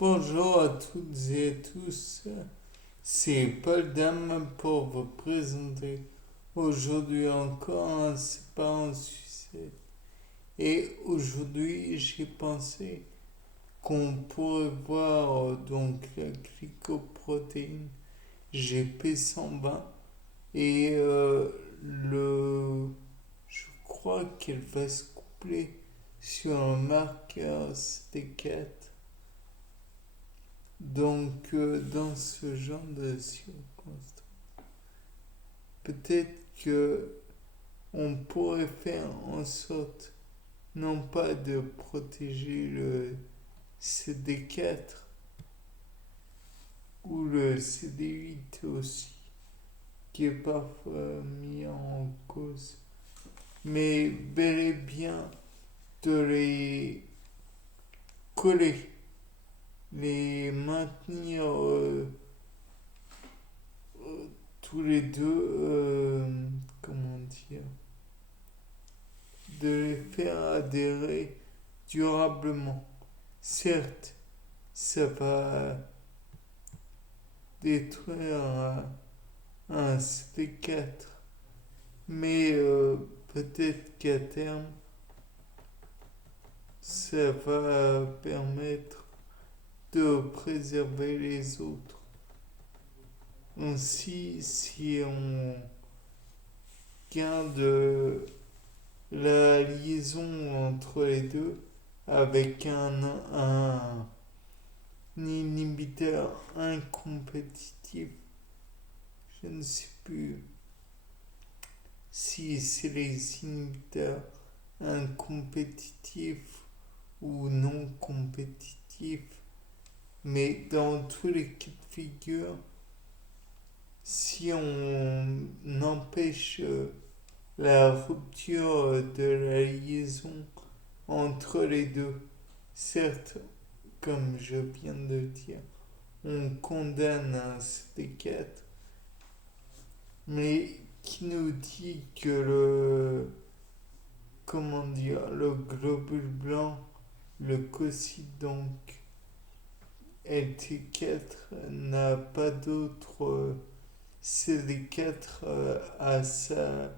Bonjour à toutes et à tous, c'est Paul Dame pour vous présenter aujourd'hui encore un C'est pas un succès. Et aujourd'hui, j'ai pensé qu'on pourrait voir donc la glycoprotéine GP120 et je crois qu'elle va se coupler sur un marqueur CD4. Donc, dans ce genre de circonstances, peut-être que on pourrait faire en sorte, non pas de protéger le CD4 ou le CD8 aussi, qui est parfois mis en cause, mais bel et bien de les coller, les maintenir tous les deux, comment dire, de les faire adhérer durablement. Certes, ça va détruire un CD4, mais peut-être qu'à terme, ça va permettre de préserver les autres. Ainsi, si on garde la liaison entre les deux avec un inhibiteur incompétitif, je ne sais plus si c'est les inhibiteurs incompétitifs ou non compétitifs, mais dans tous les cas de figure, si on empêche la rupture de la liaison entre les deux, certes, comme je viens de dire, on condamne un CD4, mais qui nous dit que comment dire, le globule blanc, le cocyte donc LT4 n'a pas d'autre CD4 à sa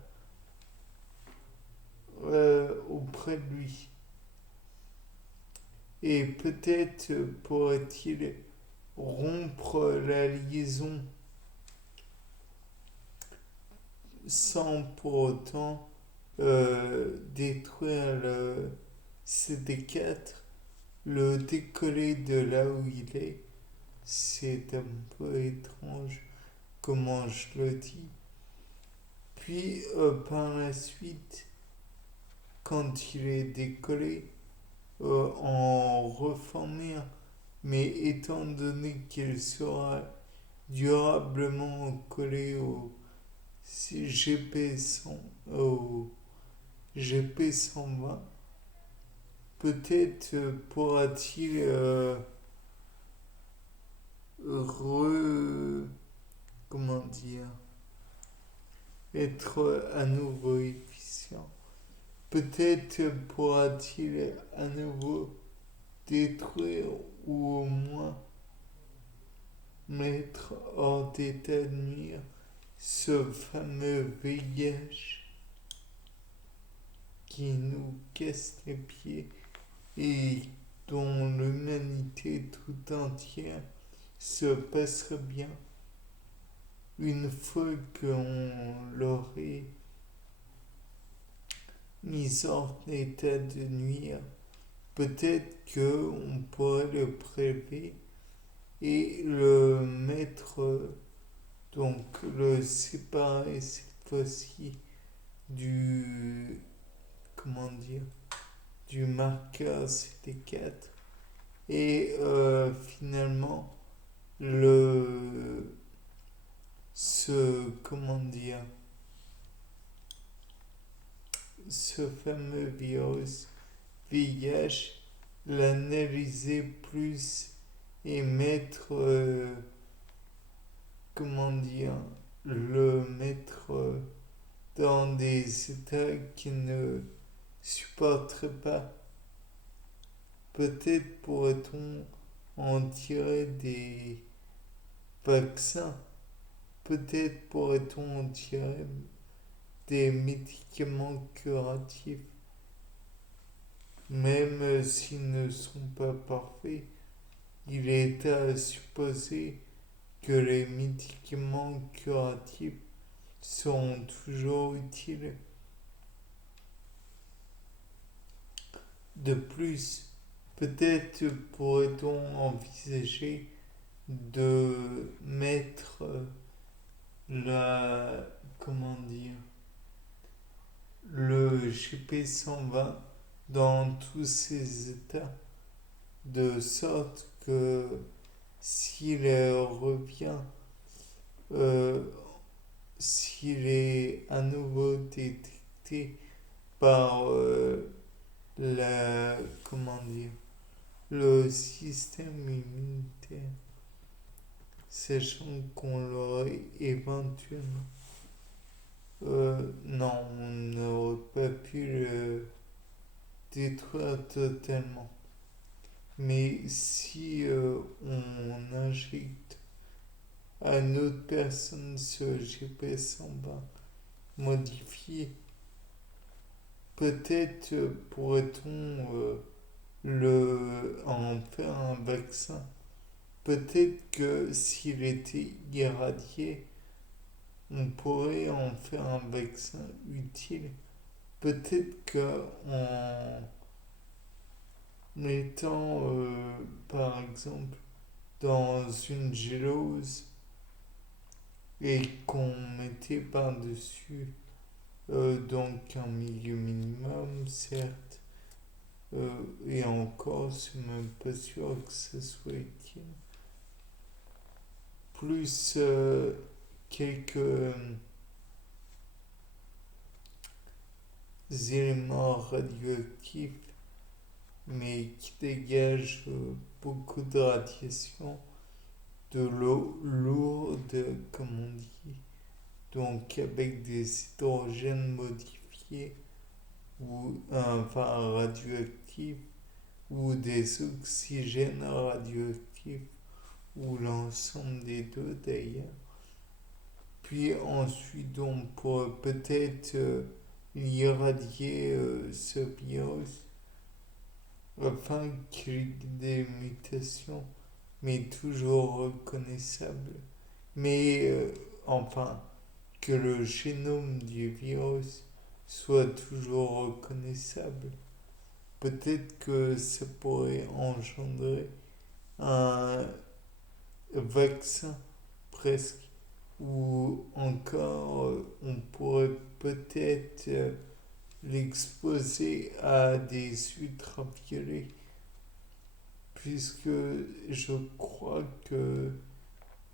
auprès de lui. Et peut-être pourrait-il rompre la liaison sans pour autant détruire le CD4, le décoller de là où il est. C'est un peu étrange comment je le dis. Puis par la suite, quand il est décollé, en reformer, mais étant donné qu'il sera durablement collé au au GP120, peut-être pourra-t-il comment dire, être à nouveau efficient. Peut-être pourra-t-il à nouveau détruire ou au moins mettre hors d'état de nuire ce fameux VIH qui nous casse les pieds et dont l'humanité tout entière se passerait bien une fois qu'on l'aurait mis hors d'état de nuire. Peut-être qu'on pourrait le prélever et le mettre, donc le séparer cette fois-ci du, comment dire, du marqueur CT4 et finalement le, comment dire, ce fameux virus VIH, l'analyser plus et mettre, comment dire, le mettre dans des états qui ne supporteraient pas. Peut-être pourrait-on en tirer des vaccins. Peut-être pourrait-on en tirer des médicaments curatifs, même s'ils ne sont pas parfaits. Il est à supposer que les médicaments curatifs seront toujours utiles. De plus, peut-être pourrait-on envisager de mettre la, comment dire, le GP120 dans tous ses états, de sorte que s'il revient, euh, s'il est à nouveau détecté par la, comment dire, le système immunitaire, sachant qu'on l'aurait éventuellement. Non, on n'aurait pas pu le détruire totalement. Mais si on injecte à une autre personne ce GPS en bas modifié, peut-être pourrait-on en faire un vaccin. Peut-être que s'il était irradié, on pourrait en faire un vaccin utile. Peut-être qu'en mettant, par exemple, dans une gélose et qu'on mettait par-dessus donc un milieu minimum, certes, et encore, je suis même pas sûr que ce soit utile. Plus quelques éléments radioactifs, mais qui dégagent beaucoup de radiation, de l'eau lourde, comme on dit, donc avec des hydrogènes modifiés, ou enfin radioactifs, ou des oxygènes radioactifs, ou l'ensemble des deux d'ailleurs. Puis ensuite, on pourrait peut-être irradier ce virus afin qu'il y ait des mutations, mais toujours reconnaissables. Mais enfin, que le génome du virus soit toujours reconnaissable. Peut-être que ça pourrait engendrer un vaccin presque, ou encore on pourrait peut-être l'exposer à des ultraviolets, puisque je crois que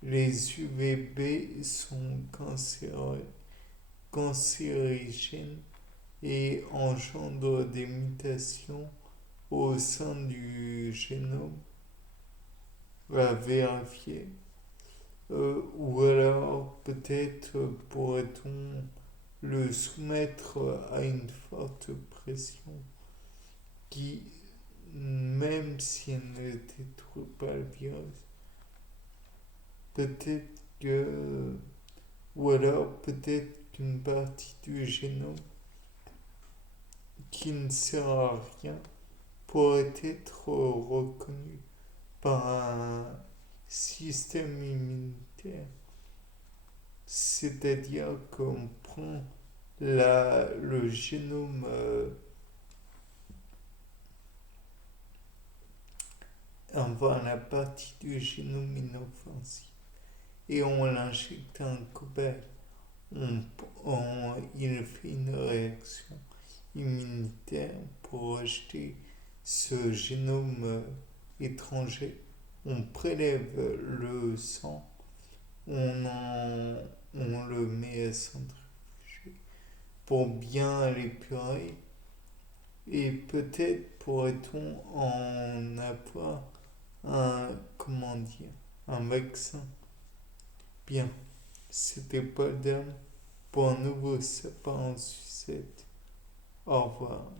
les UVB sont cancérigènes et engendrent des mutations au sein du génome à vérifier. Ou alors peut-être pourrait-on le soumettre à une forte pression qui, même si elle ne détruit pas le virus, peut-être que, ou alors peut-être qu'une partie du génome qui ne sert à rien pourrait être reconnue par un système immunitaire. C'est-à-dire qu'on prend le génome, enfin la partie du génome inoffensif, et on l'injecte à un cobaye. Il fait une réaction immunitaire pour rejeter ce génome étranger. On prélève le sang, on le met à centrifuger pour bien l'épurer, et peut-être pourrait-on en avoir comment dire, un vaccin. Bien, c'était Paul Dame pour un nouveau sapin en sucette. Au revoir.